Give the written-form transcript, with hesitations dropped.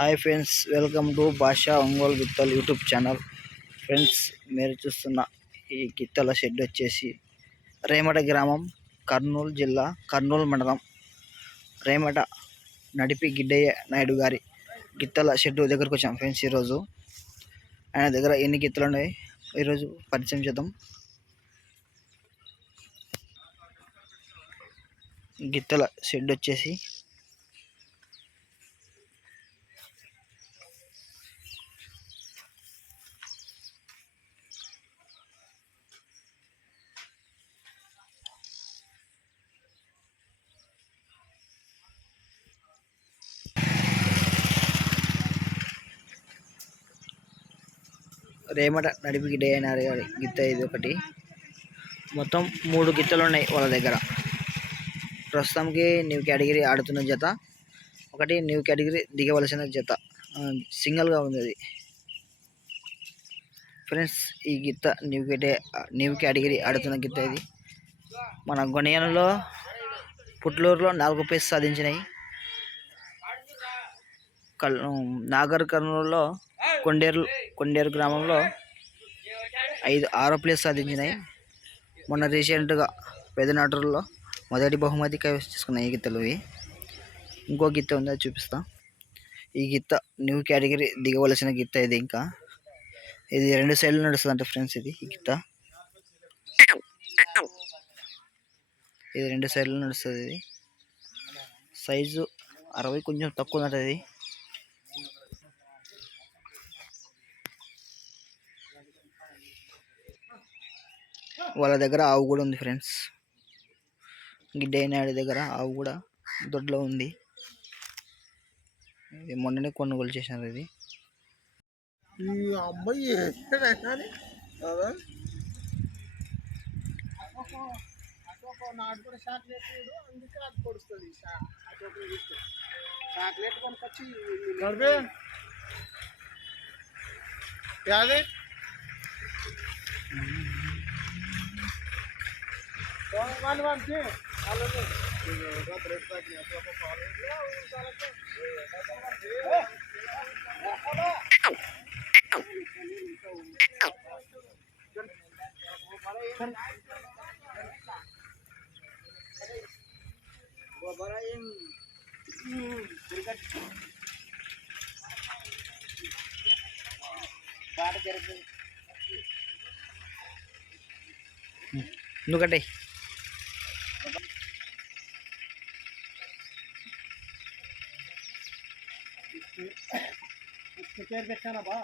Hi friends, welcome to భాషా ఒంగోలు గిత్తలు YouTube channel. Friends, మీరు చూస్తున్న ఈ గిత్తల షెడ్ వచ్చేసి రేమట గ్రామం, కర్నూలు జిల్లా, కర్నూలు మండలం, రేమట నడిపి గిడ్డయ్య నాయుడు గారి గిత్తల షెడ్ దగ్గరకు వచ్చాం. ఫ్రెండ్స్, ఈరోజు ఆయన దగ్గర ఎన్ని గిత్తలు ఉన్నాయి ఈరోజు పరిచయం చేద్దాం. గిత్తల షెడ్ వచ్చేసి రేమట నడిపి గిడ్డయ్య నాయుడు గారి గిత్త ఇది ఒకటి. మొత్తం 3 గిత్తలు ఉన్నాయి వాళ్ళ దగ్గర. ప్రస్తుతానికి న్యూ కేటగిరీ ఆడుతున్న జత, ఒకటి న్యూ కేటగిరీ దిగవలసిన జత, సింగిల్గా ఉంది అది. ఫ్రెండ్స్, ఈ గిత్త న్యూ కేటగిరీ ఆడుతున్న గిత్త ఇది. మన గొనియన్లో పుట్లూరులో 4 ప్లేస్ సాధించినాయి. నాగర్ కర్నూలులో కొండేరు గ్రామంలో 6వ ప్లేస్ సాధించినాయి. మొన్న రీసెంట్గా పెదనాటూరులో మొదటి బహుమతి కైవసం చేసుకున్నాయి ఈ గిత్తలు. ఇంకో గిత్త ఉంది, అది చూపిస్తా. ఈ గిత్త న్యూ కేటగిరీ దిగవలసిన గిత్త ఇది. ఇంకా ఇది 2 సైడ్లు నడుస్తుందంట ఫ్రెండ్స్. ఈ గిత్త 2 సైడ్లు నడుస్తుంది. ఇది సైజు 60 కొంచెం తక్కువ ఉందంట. ఇది వాళ్ళ దగ్గర ఆవు కూడా ఉంది ఫ్రెండ్స్. గిడ్డయ్య నాయుడు దగ్గర ఆవు కూడా దొడ్లో ఉంది. ఇది మొన్ననే కొనుగోలు చేసినారు. ఇది అమ్మాయి చాక్లెట్ కొనుకొచ్చి ఎందుకంటే పేరు పెట్టానా బా.